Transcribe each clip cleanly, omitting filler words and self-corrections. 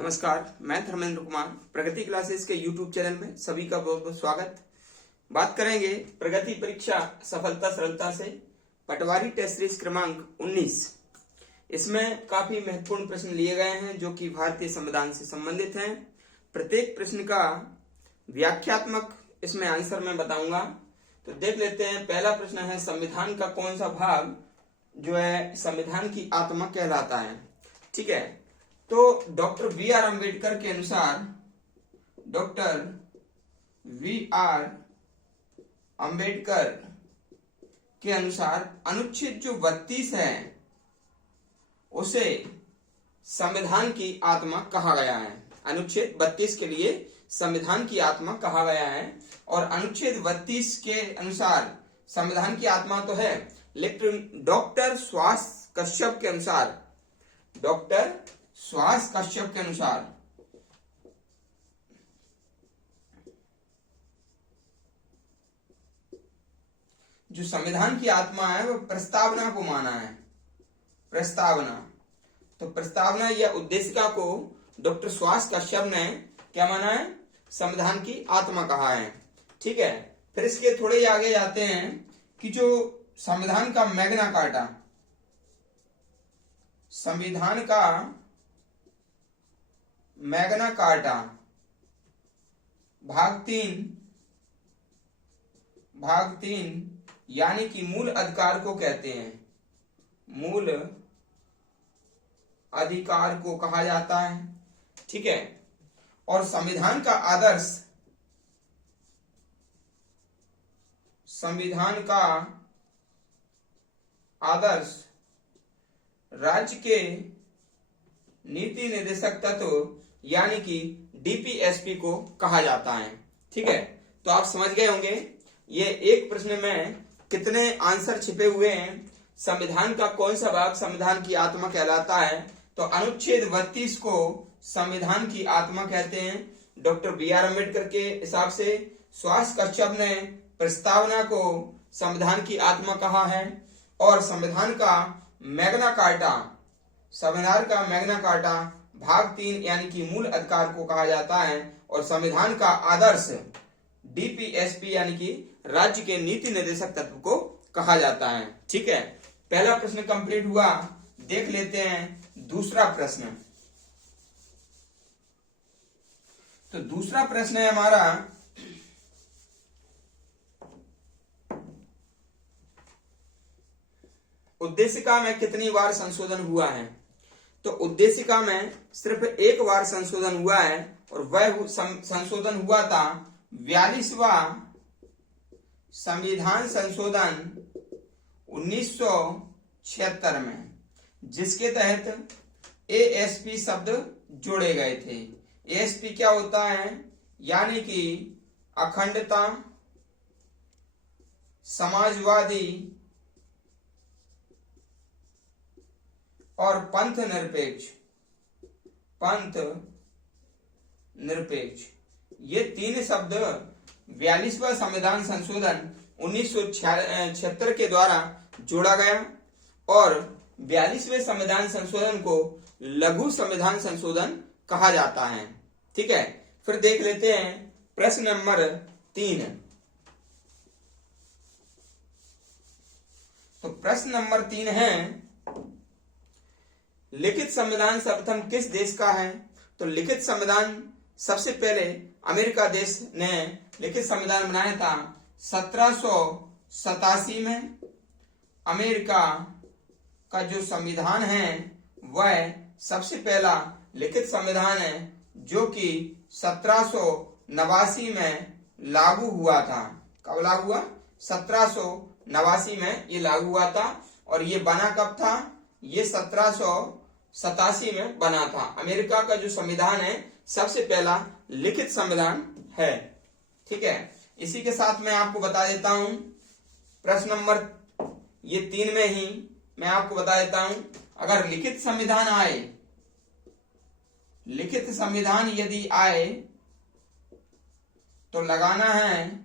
नमस्कार, मैं धर्मेंद्र कुमार प्रगति क्लासेस के YouTube चैनल में सभी का बहुत बहुत स्वागत। बात करेंगे प्रगति परीक्षा सफलता सरलता से पटवारी टेस्ट सीरीज क्रमांक 19। इसमें काफी महत्वपूर्ण प्रश्न लिए गए हैं जो कि भारतीय संविधान से संबंधित हैं। प्रत्येक प्रश्न का व्याख्यात्मक इसमें आंसर मैं बताऊंगा। तो देख लेते हैं। पहला प्रश्न है, संविधान का कौन सा भाग जो है संविधान की आत्मा कहलाता है। ठीक है, तो डॉक्टर बी आर अम्बेडकर के अनुसार, डॉक्टर वी आर अम्बेडकर के अनुसार अनुच्छेद जो 32 है उसे संविधान की आत्मा कहा गया है। अनुच्छेद 32 के लिए संविधान की आत्मा कहा गया है और अनुच्छेद 32 के अनुसार संविधान की आत्मा तो है, लेकिन डॉक्टर सुभाष कश्यप के अनुसार, डॉक्टर सुभाष कश्यप के अनुसार जो संविधान की आत्मा है वो प्रस्तावना को माना है। प्रस्तावना, तो प्रस्तावना या उद्देशिका को डॉक्टर सुभाष कश्यप ने क्या माना है? संविधान की आत्मा कहा है। ठीक है, फिर इसके थोड़े ही आगे जाते हैं कि जो संविधान का मैग्ना कार्टा, संविधान का मैग्ना कार्टा भाग तीन यानी कि मूल अधिकार को कहते हैं। मूल अधिकार को कहा जाता है। ठीक है, और संविधान का आदर्श, संविधान का आदर्श राज्य के नीति निर्देशक तत्व यानी कि डीपीएसपी को कहा जाता है। ठीक है, तो आप समझ गए होंगे ये एक प्रश्न में कितने आंसर छिपे हुए हैं। संविधान का कौन सा भाग संविधान की आत्मा कहलाता है? तो अनुच्छेद 32 को संविधान की आत्मा कहते हैं डॉक्टर बी आर अम्बेडकर के हिसाब से। सुभाष कश्यप ने प्रस्तावना को संविधान की आत्मा कहा है और संविधान का मैग्ना कार्टा, संविधान का मैग्ना कार्टा भाग 3 यानी कि मूल अधिकार को कहा जाता है और संविधान का आदर्श डीपीएसपी यानी कि राज्य के नीति निर्देशक तत्व को कहा जाता है। ठीक है, पहला प्रश्न कंप्लीट हुआ। देख लेते हैं दूसरा प्रश्न। तो दूसरा प्रश्न है हमारा, उद्देशिका में कितनी बार संशोधन हुआ है? तो उद्देशिका में सिर्फ एक बार संशोधन हुआ है और वह संशोधन हुआ था 42वां संविधान संशोधन 1976 में, जिसके तहत एएसपी शब्द जोड़े गए थे। एएसपी क्या होता है? यानी कि अखंडता, समाजवादी और पंथ निरपेक्ष, ये तीन शब्द 42वां संविधान संशोधन 1976 के द्वारा जोड़ा गया और 42वें संविधान संशोधन को लघु संविधान संशोधन कहा जाता है। ठीक है, फिर देख लेते हैं प्रश्न नंबर 3। तो प्रश्न नंबर 3 है, लिखित संविधान सर्वप्रथम किस देश का है? तो लिखित संविधान सबसे पहले अमेरिका देश ने लिखित संविधान बनाया था 1787 में। अमेरिका का जो संविधान है वह सबसे पहला लिखित संविधान है जो कि 1789 में लागू हुआ था। कब लागू हुआ? 1789 में ये लागू हुआ था और ये बना कब था? ये 1787 में बना था। अमेरिका का जो संविधान है सबसे पहला लिखित संविधान है। ठीक है, इसी के साथ मैं आपको बता देता हूं प्रश्न नंबर ये 3 में ही मैं आपको बता देता हूं, अगर लिखित संविधान आए, लिखित संविधान यदि आए तो लगाना है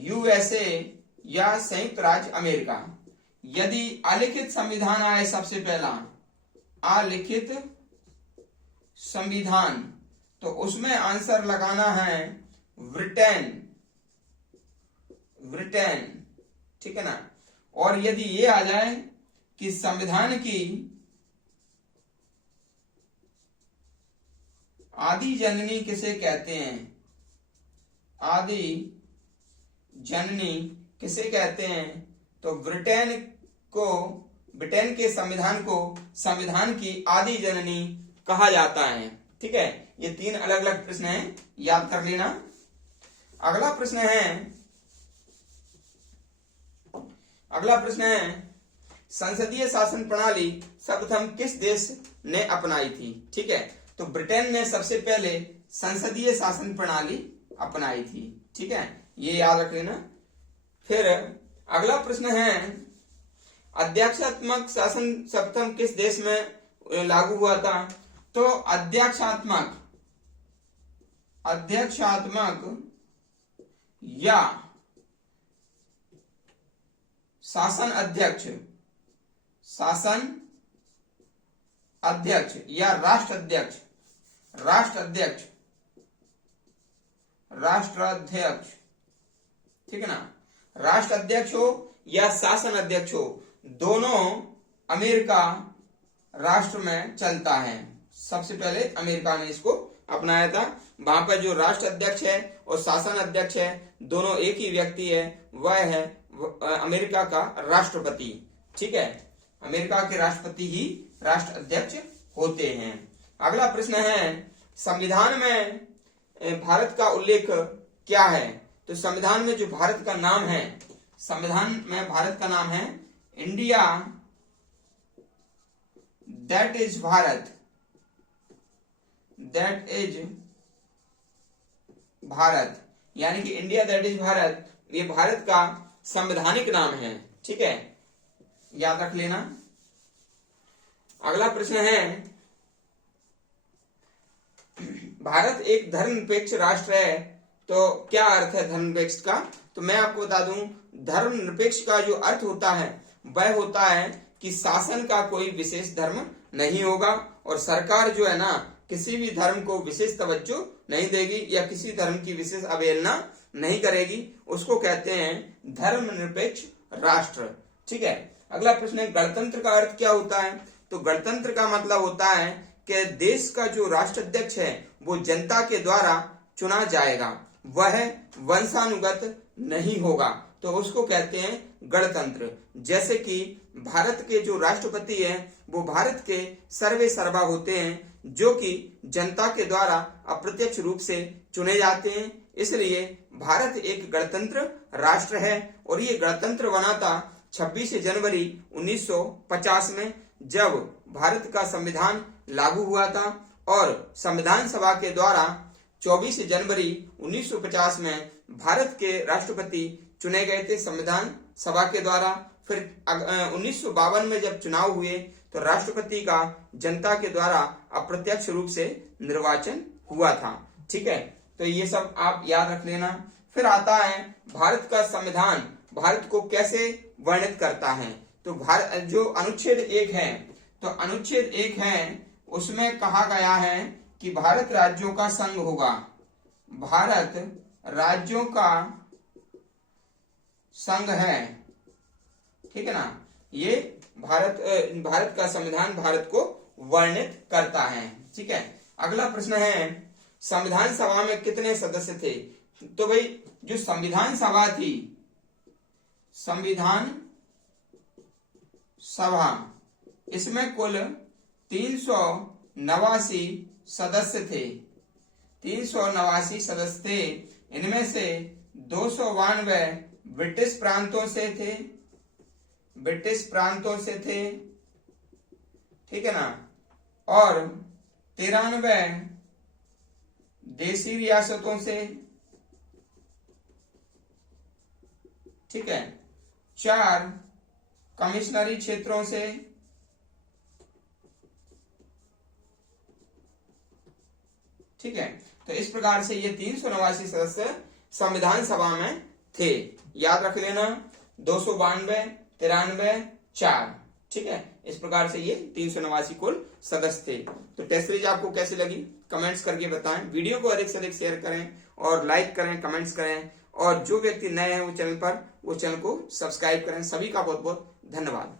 यूएसए या संयुक्त राज्य अमेरिका। यदि अलिखित संविधान आए, सबसे पहला अलिखित संविधान, तो उसमें आंसर लगाना है ब्रिटेन, ब्रिटेन, ठीक है ना। और यदि ये आ जाए कि संविधान की आदि जननी किसे कहते हैं, आदि जननी किसे कहते हैं, तो ब्रिटेन के संविधान को संविधान की आदि जननी कहा जाता है। ठीक है, ये 3 अलग अलग प्रश्न हैं, याद कर लेना। अगला प्रश्न है संसदीय शासन प्रणाली सर्वप्रथम किस देश ने अपनाई थी। ठीक है, तो ब्रिटेन ने सबसे पहले संसदीय शासन प्रणाली अपनाई थी। ठीक है, ये याद रख लेना। फिर अगला प्रश्न है अध्यक्षात्मक शासन सर्वप्रथम किस देश में लागू हुआ था। तो अध्यक्षात्मक या शासन अध्यक्ष या राष्ट्राध्यक्ष, ठीक है ना। राष्ट्राध्यक्ष हो या शासन अध्यक्ष हो, दोनों अमेरिका राष्ट्र में चलता है। सबसे पहले अमेरिका ने इसको अपनाया था। वहां पर जो राष्ट्र अध्यक्ष है और शासन अध्यक्ष है, दोनों एक ही व्यक्ति है, वह है अमेरिका का राष्ट्रपति। ठीक है, अमेरिका के राष्ट्रपति ही राष्ट्र अध्यक्ष होते हैं। अगला प्रश्न है संविधान में भारत का उल्लेख क्या है। तो संविधान में जो भारत का नाम है, संविधान में भारत का नाम है इंडिया दैट इज भारत, यानी कि इंडिया दैट इज भारत, ये भारत का संवैधानिक नाम है। ठीक है, याद रख लेना। अगला प्रश्न है भारत एक धर्मनिरपेक्ष राष्ट्र है, तो क्या अर्थ है धर्मनिरपेक्ष का। तो मैं आपको बता दूं, धर्मनिरपेक्ष का जो अर्थ होता है वह होता है कि शासन का कोई विशेष धर्म नहीं होगा और सरकार जो है ना किसी भी धर्म को विशेष तवज्जो नहीं देगी या किसी धर्म की विशेष अवहेलना नहीं करेगी, उसको कहते हैं धर्मनिरपेक्ष राष्ट्र। ठीक है, अगला प्रश्न है गणतंत्र का अर्थ क्या होता है। तो गणतंत्र का मतलब होता है कि देश का जो राष्ट्राध्यक्ष है वो जनता के द्वारा चुना जाएगा, वह वंशानुगत नहीं होगा, तो उसको कहते हैं गणतंत्र। जैसे कि भारत के जो राष्ट्रपति हैं वो भारत के सर्वे सर्वा होते हैं, जो कि जनता के द्वारा अप्रत्यक्ष रूप से चुने जाते हैं। इसलिए भारत एक गणतंत्र राष्ट्र है और ये गणतंत्र बना था 26 जनवरी 1950 में, जब भारत का संविधान लागू हुआ था और संविधान सभा के द्वारा 24 जनवरी 1950 में भारत के राष्ट्रपति चुने गए थे संविधान सभा के द्वारा। फिर 1952 में जब चुनाव हुए तो राष्ट्रपति का जनता के द्वारा अप्रत्यक्ष रूप से निर्वाचन हुआ था। ठीक है, तो ये सब आप याद रख लेना। फिर आता है भारत का संविधान भारत को कैसे वर्णित करता है। तो भारत जो अनुच्छेद 1 है, तो अनुच्छेद 1 है उसमें कहा गया है कि भारत राज्यों का संघ होगा, भारत राज्यों का संघ है। ठीक है ना, ये भारत का संविधान भारत को वर्णित करता है। ठीक है, अगला प्रश्न है संविधान सभा में कितने सदस्य थे। तो भाई जो संविधान सभा थी, संविधान सभा, इसमें कुल 389 सदस्य थे, 389 सदस्य थे। इनमें से 292 ब्रिटिश प्रांतों से थे, ठीक है ना, और 93 देशी रियासतों से, ठीक है, 4 कमिश्नरी क्षेत्रों से, ठीक है। तो इस प्रकार से ये 389 सदस्य संविधान सभा में थे, याद रख लेना। 292, 93, 4, ठीक है, इस प्रकार से ये 389 कुल सदस्य थे। तो टेस्ट सीरीज आपको कैसी लगी कमेंट्स करके बताएं, वीडियो को अधिक से अधिक शेयर करें और लाइक करें, कमेंट्स करें, और जो व्यक्ति नए हैं वो चैनल को सब्सक्राइब करें। सभी का बहुत बहुत धन्यवाद।